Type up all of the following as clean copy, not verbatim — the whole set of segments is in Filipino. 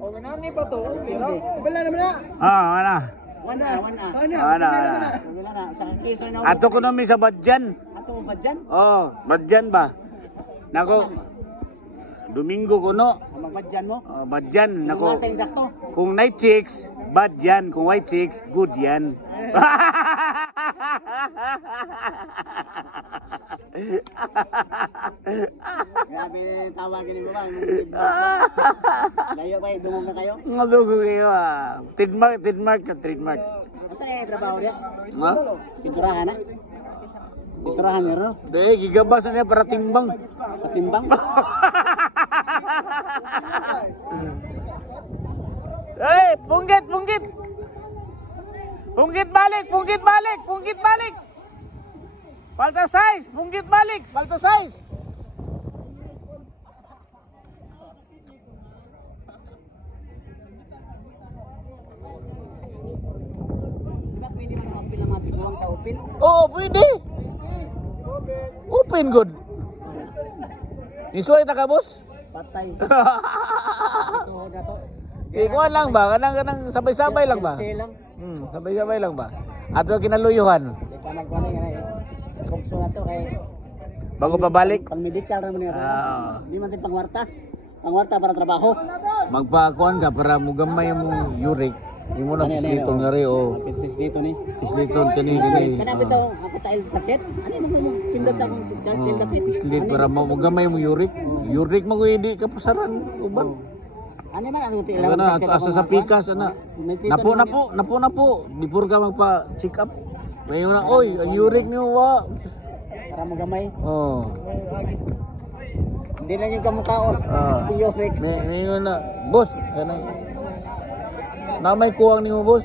O ganani pa to. Wala naman na. Wala. Wala na. Sa kisa na. Ato ko nami sa Badjan. Ato Badjan? Oh, Badjan ba? Nako. Domingo ko no. Badjan mo? Badjan nako. Sa insakto. Kung night chicks, bad yan. Kung white chicks, good yan. Grabe tawagin ni baba. Layo ba? Dumog na kayo? Malugo kayo ah. Trademark. Asa yung trabaho niya? Ha? Pinturahan na? Pinturahan niya ro? Dahil gigabas na niya para timbang. Patimbang? Hey, punggit! Punggit balik! Palta size! Punggit balik! Palta size! Diba pwede mo mag-apil ang mga tiguang sa open? Oo, pwede! Open good! Isuay ta ka, boss? Patay. Ito na to. Ikuan lang ba? Kanang sabay-sabay lang ba? Lang. Sabay-sabay lang ba? Ato kinaluyuhan. Ika nagkuhan na yan. Bukso na to kay... Bago pabalik. Pang-medical naman yun. Hindi man din pangwarta. Pangwarta para trabaho. Magpakuan ka para mugamay mo uric. Imo na pislitong nga rin o. Pislito ni. Pisliton kani. Kanapit to, ako tayo sakit. Ano naman mo? Pindot sa akong pindot. Pislit para mugamay mo uric. Uric mo hindi ka pasaran. Uban. Ano man ang uti Ano na, asa sa pikas, ana. Napo. Di pur ka magpa-check up. Mayon na, oy, ang uric niyo wa. Para magamay. Oh. Hindi na yung kamukhaon. Uric. Mayon na, boss, kanang na may kuwang niyo, boss.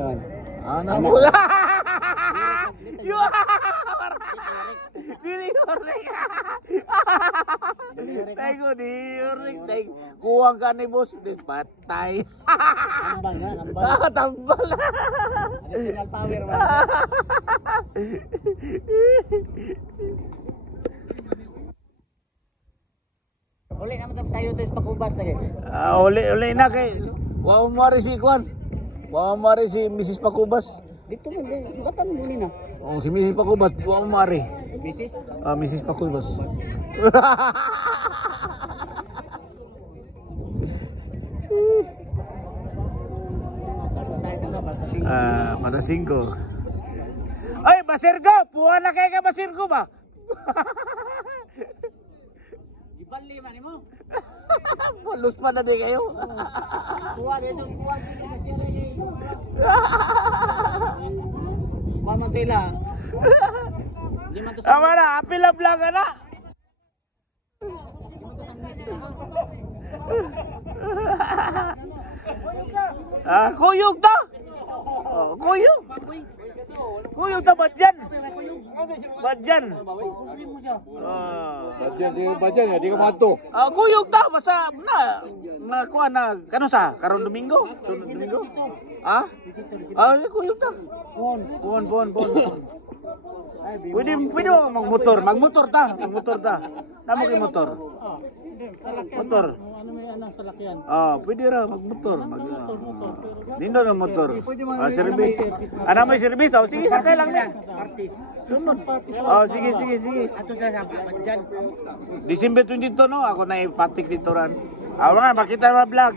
Yan. Ana mo. Yo. Dili uric. Teko di uric. Kuwang ka ni boss, di patay. Tambal na, tambal. Tambal. Additional power ba? Uli naman sa sayo to is pakubas lagi. Uli na kay. Wa mo si Kwan. Wa mo si Mrs. Pakubas. Dito man din, sugatan mo na. Oh, si Mrs. Pakubas, wa mo Mrs. Mrs. Pakubas. Pada 5. Ay, Basirgo! Puwa na kayo ka Basirgo ba? Ibali man mo. Pulos pa na din kayo. Kuha dito, kuha dito na siya lagi. Mamantila. Di man to sa. Tama na, apila vlog na. Kuyog ta. Kuyog. Kuyog ta Badjan. Badjan. Badjan ya, di ka mato. Kuyog ta basta na kuha na kano sa karon Domingo? Sunod Domingo? Kuyog ta. Bon. Pwede mo magmotor ta. Namo kay motor. Motor. Ano may anang salakyan? Pwede ra magmotor. Nindo na motor. Service. Ana may service. Sige sakay lang ni. Sunod. Sige. Ato sa Badjan. December 22 no, ako na ipatik dito ran. Mga makita na vlog.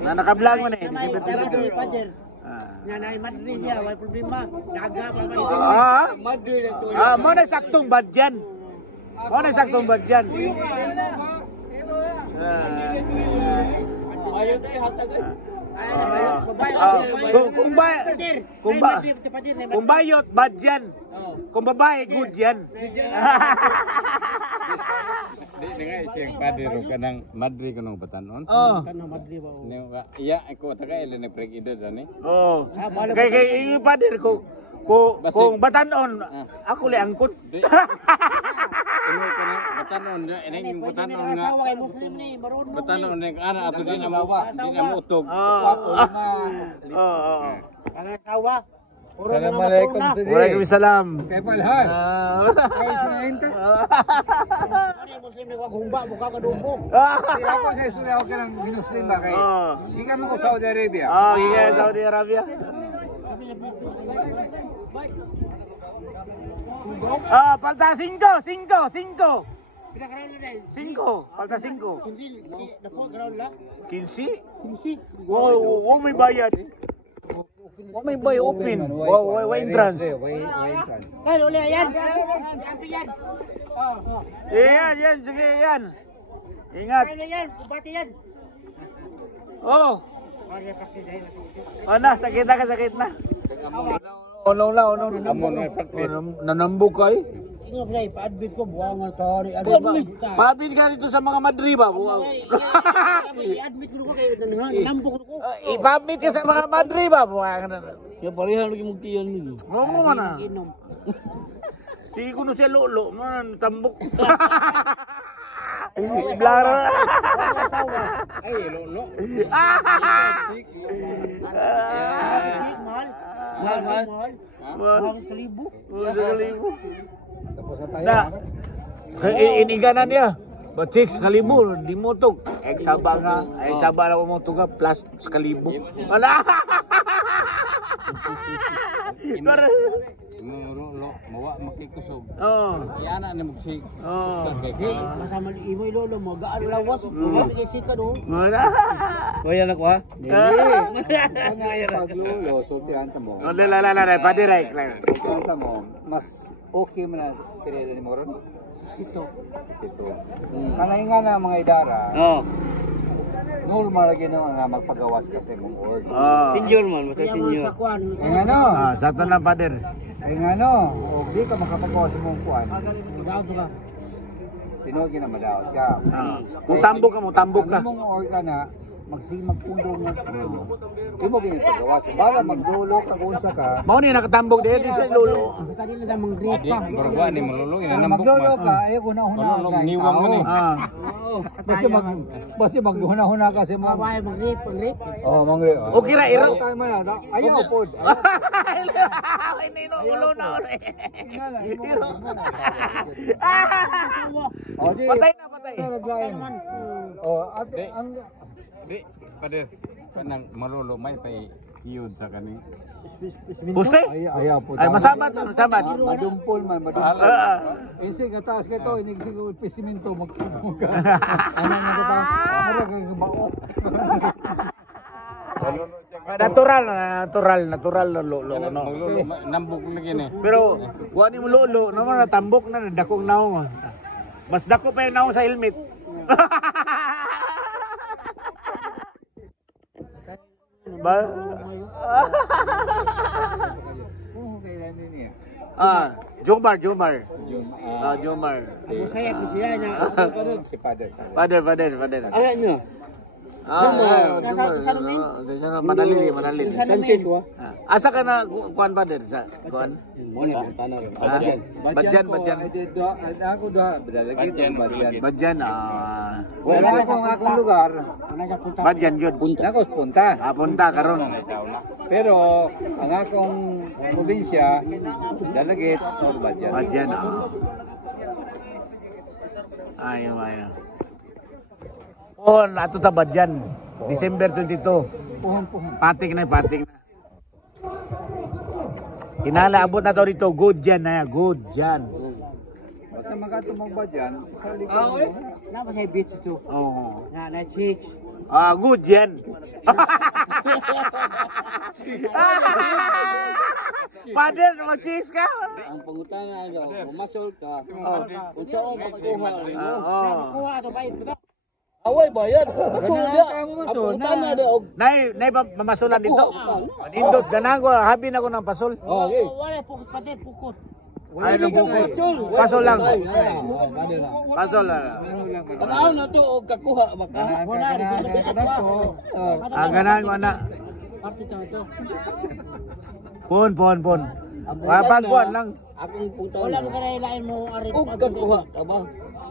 Na naka-vlog man December 22. Nga na Madrid niya, wala problema. Daga pa man. Madrid na to. Mo na saktong Badjan. Ayaw tayo hatagan. Kung bayot, bad yan. Kung babae, good yan. Di nga siyang pader ka ng Madrid ka ng batanon. Kanang Madrid ba? Iya, ako taga ilan na pregida dani. Kay yung pader ko, kung batanon, ako li angkot. Ino ka na batanon, inay yung batanon nga. Kay Muslim ni, marunong. Batanon nga ana ato di na mo utog. Kanang sawa. Assalamualaikum. Waalaikumsalam. Kaya palhan. Kaya sinahinta. Muslim na humba, mukha ka dumbo. Di ako sa istorya ako ng binuslim ba kayo? Di kami ko Saudi Arabia. Iya Saudi Arabia. Palta 5. Pinakaroon na dahil. 5, palta 5. Hindi, napo, karoon lang. 15? Kumsi. Wow, may bayad. May bayad open. Wow, entrance. Kaya, uli, ayan. Kampi yan. Yan, sige yan. Ingat. Kaya na yan, bati yan. Oh. Sakit na. Ono. Amo na ipakpit. Nanambok kay. Tingnan mo na, pa-admit ko, buwangan to. Pabin ka dito sa mga Madrid ba? I-admit ko kayo, nambok ko. Ipabit ka sa mga Madrid ba? Ya pareha lagi mugtiyan ni. Oo man na. Inom. Sige ko na siya lolo, man, tambok. Blaro. Ay, lolo. Mahal. Mahal kalibo. Tapos na tayo. Na. Iniganan niya. Ba chicks kalibo di motok. Eksaba na motok ka plus kalibo. Ala. Lolo, mawa makikusog. Oh. Iyana ni mugsig. Oh. Kasama ni Imo Lolo mo, gaan lawas. Mabigay sika no. Wala. Kuya na ko ha? Paglolo, sultihan mo. Lala, padirek. Sultihan mo, mas okay mo na tirela ni Moron. Ito. Kanay nga na mga idara, Oh. normal lagi na nga magpagawas kasi mong org. Oh. Senior man, basta Kaya senior. mga kakuan. Ay nga no, Sakto na pader. ay nga no, di ka makapagawas mong kuan. Magaw to ka. Tinogi na madaot ka. Mutambok ka. Ano mong org ka na, magpundong mo. Di mo ginipagawas. Bala magdulo ka kung sa ka. Mao ni nakatambok dito sa lolo. Kanila sa mga gripa. Adi, barwa ni malolo, inanambok Magdulo man. ka, ayaw ko na Malolo, niwang man eh. Basi maghuna-huna kasi mo. Mabay mag-grip. Oh, mangre. Okay ra iro. Tayo man na. Ayaw pod. Nino ulo na ore. Patay na. Oh, at ang Di, pader. Kanang malolo may pay hiyod sa kani. Puste? ayaw pod. Ay masamad. Madumpol man, madumpol. Kasi kataas ka ito, inigsigol pesiminto magkubuga. Ano na kita? Para kang bao. Natural na lolo no. Malolo, nambok lagi ni. Pero kuha ni mo lolo naman natambok na dakong naong. Mas dako pa yung naong sa helmet. Ba? Kung kailan niya. Jomar. Jomar. Saya ko siya niya. Si Father. Father. Ayan niyo. Sa Manalili. Sanchez wa. Asa ka na kuan Father sa kuan? Mo ni sana. Badyan. Ako doha, badalagi Badyan, badyan. Badyan. Wala akong akong lugar. Ano siya punta? Badyan yun. Ako punta. Punta karon. Pero ang akong probinsya, Dalagit or Badyan. Badyan. Ayaw. Ato ta Badyan. December 22. Puhon. Patik na. Kinala abot na to dito. Good dyan. Basta magatumang Badyan, sa likod mo. Napa siya beach to. Oo. Na church. Good yan. Father, mag-cheese ka? Ang pangutana nga, mamasol ka. Oh. Kung saan makuha. Kuha to bayad mo to. Away bayad. Pangutana de og. Nay mamasulan dito. Indot ganang ko habi na ko ng pasol. Okay. Wala pukot pati pukot. Ay nang bukod. Pasol lang. Pasol lang. Ano na to og kakuha baka. Wala Ganang ko na. Party to. Pon. Pagkuan lang. Akong punta. Wala mo kanay lain mo arit. Og kakuha ka ba?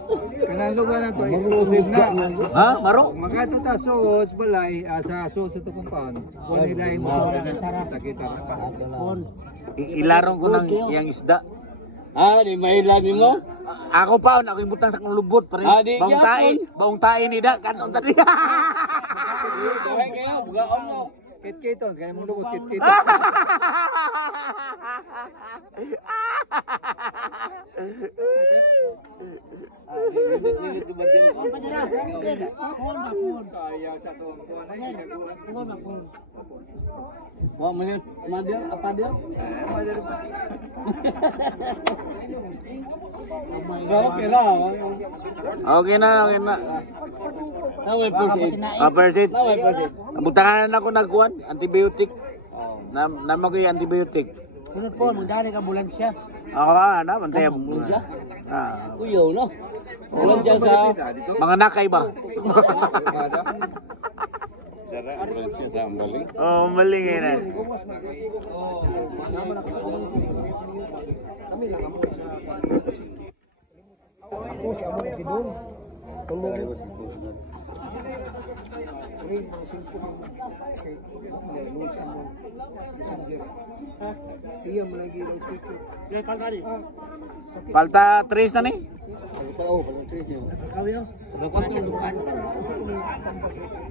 Kanang lugar na to, exclusive na. Maro? Magato ta sos balay sa sos sa compound. Kung nila mo sa nakita. Pon. Ilarong ko ng iyang isda. Ah, di mahilan ni mo? Ako pa, ako ibutan sa kong lubot. Di Baong tae ni da, kanon tadi. Buhay kayo, bugaon mo. Kit-kiton, kaya mo lubot kit-kiton. Nilit ba dyan? Wah, melihat Madil, apa dia? Oke lah. Okay na. Naway persit. Persit. Naway persit. Butahan ako nagkuhan, antibiotic. Nama ko yung antibiotic. Sunod po, magdali ka ambulansya. Ako na, bantay. Kuyaw, no? Ulan siya sa... Mga nakay ba? Dara, ulan siya sa ambaling. Oh, maling yun eh. Palta 3 na ni?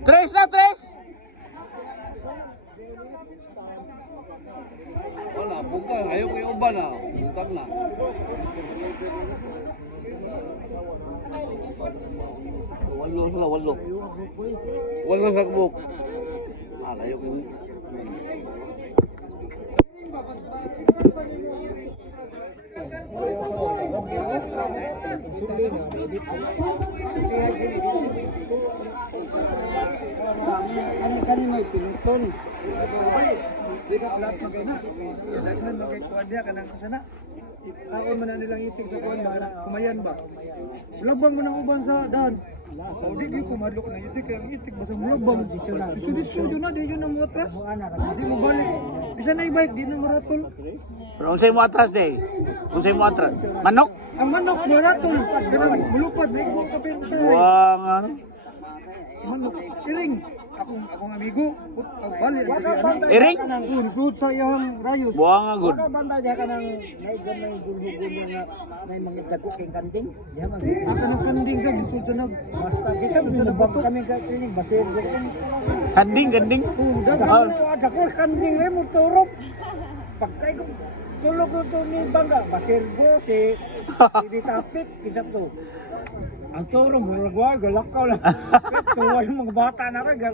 Tres na, tres! Wala, bukang. Ayaw ko yung uban na. Bukang na. Walo. Walang sakbuk. Ayaw ko yung... Ano may pinutol? Kaon man na nilang itik sa kuwan ba, kumayan ba? Labang mo ng uban sa daan. O di ko kumadlok na itik, ang itik basta mulabang. Sudit-sudyo na, di yun ang matras. Di mo balik. Isa na i-bike, di na maratol. Pero unsay mo atras day? Unsay mo atras? Manok? Ang manok, maratol. Kanang mulupad, may ko kapin sa Wang ano? manok. Iring. Akong amigo, bali ang kasi Iring? suot sa iyang rayos. Buang agud. Banda diya ka ng naigan may gulho-gulho nga may mga dako kay kanding. Aka ng kanding sa gisod sa nag. Basta kita binabang kami ka klinik basir ko. Kanding. Dako kanding may mo turop. Pagkay ko tulog ko to ni Bangga basir ko si Tapit kita to. Ang turo mo lagwa galakaw lang. Tuwa yung mga bata na ka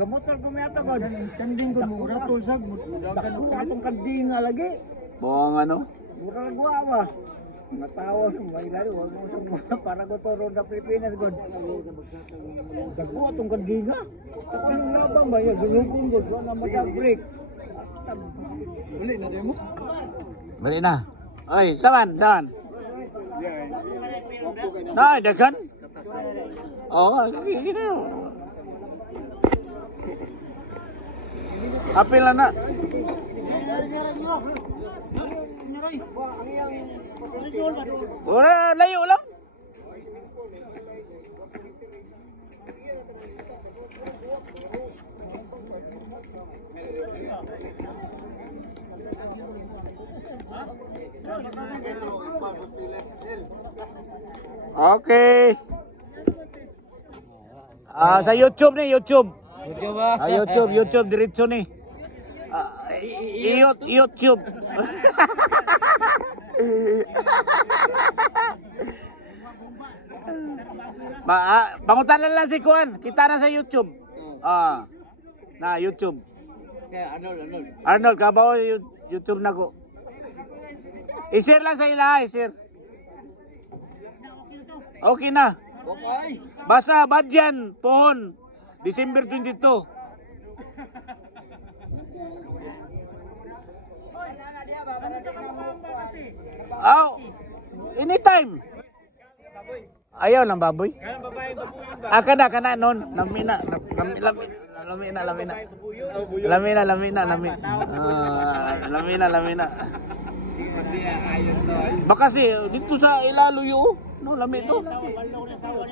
gamot sa kumiyata ko. Kanding ko mo ratol sag mo. Dagan ko atong kanding nga lagi. Buang ano? Mura lagwa ba? Matawa may lalo wag mo sa para ko turo na Pilipinas god. Dago atong kanding nga. Ano labang ba ya gulungkong god wala madag break. Uli na demo. Bali na. Oy, saman. Nah, dagan. Oh, gini. Apil na. Ora layo lang. Okay. Sa YouTube ni, YouTube. YouTube ba? YouTube diretso ni. YouTube. Pangutanan lang si Kuan. Kita na sa YouTube. Na YouTube. Kaya Arnold. Arnold, kabaw YouTube na ko. I-share lang sa ila, i-share. Okay na. Okay. Basta Badyan, Pohon, December 22. Anytime. Ayaw ng baboy. Kana non, lamina. Baka si dito sa ilaluyo, no, lami to.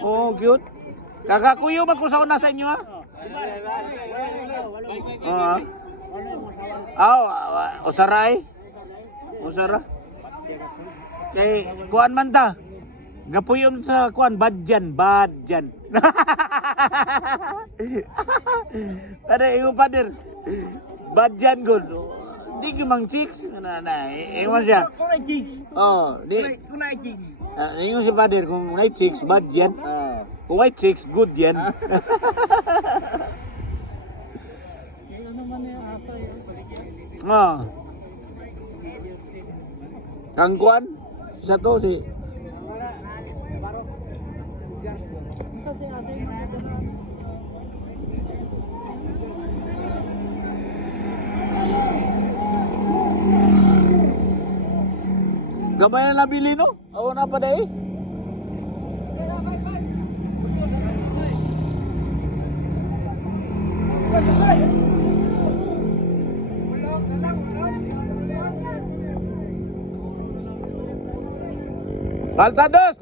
Oh, cute. Kakakuyo man ko sa una sa inyo ha. O saray. Usara. Kay kuan man ta. Gapuyon sa kuan badyan. Ada ingo pader. Badyan gud. Di gimang chicks. Ingon siya. Kunay chicks. Oh, di. Kunay chicks. Ingon si pader kung may chicks badyan. Kung may chicks good yan. Ah. Kang kuan sa to si Gamay na nabili no? Awo na pa dai. Paltados.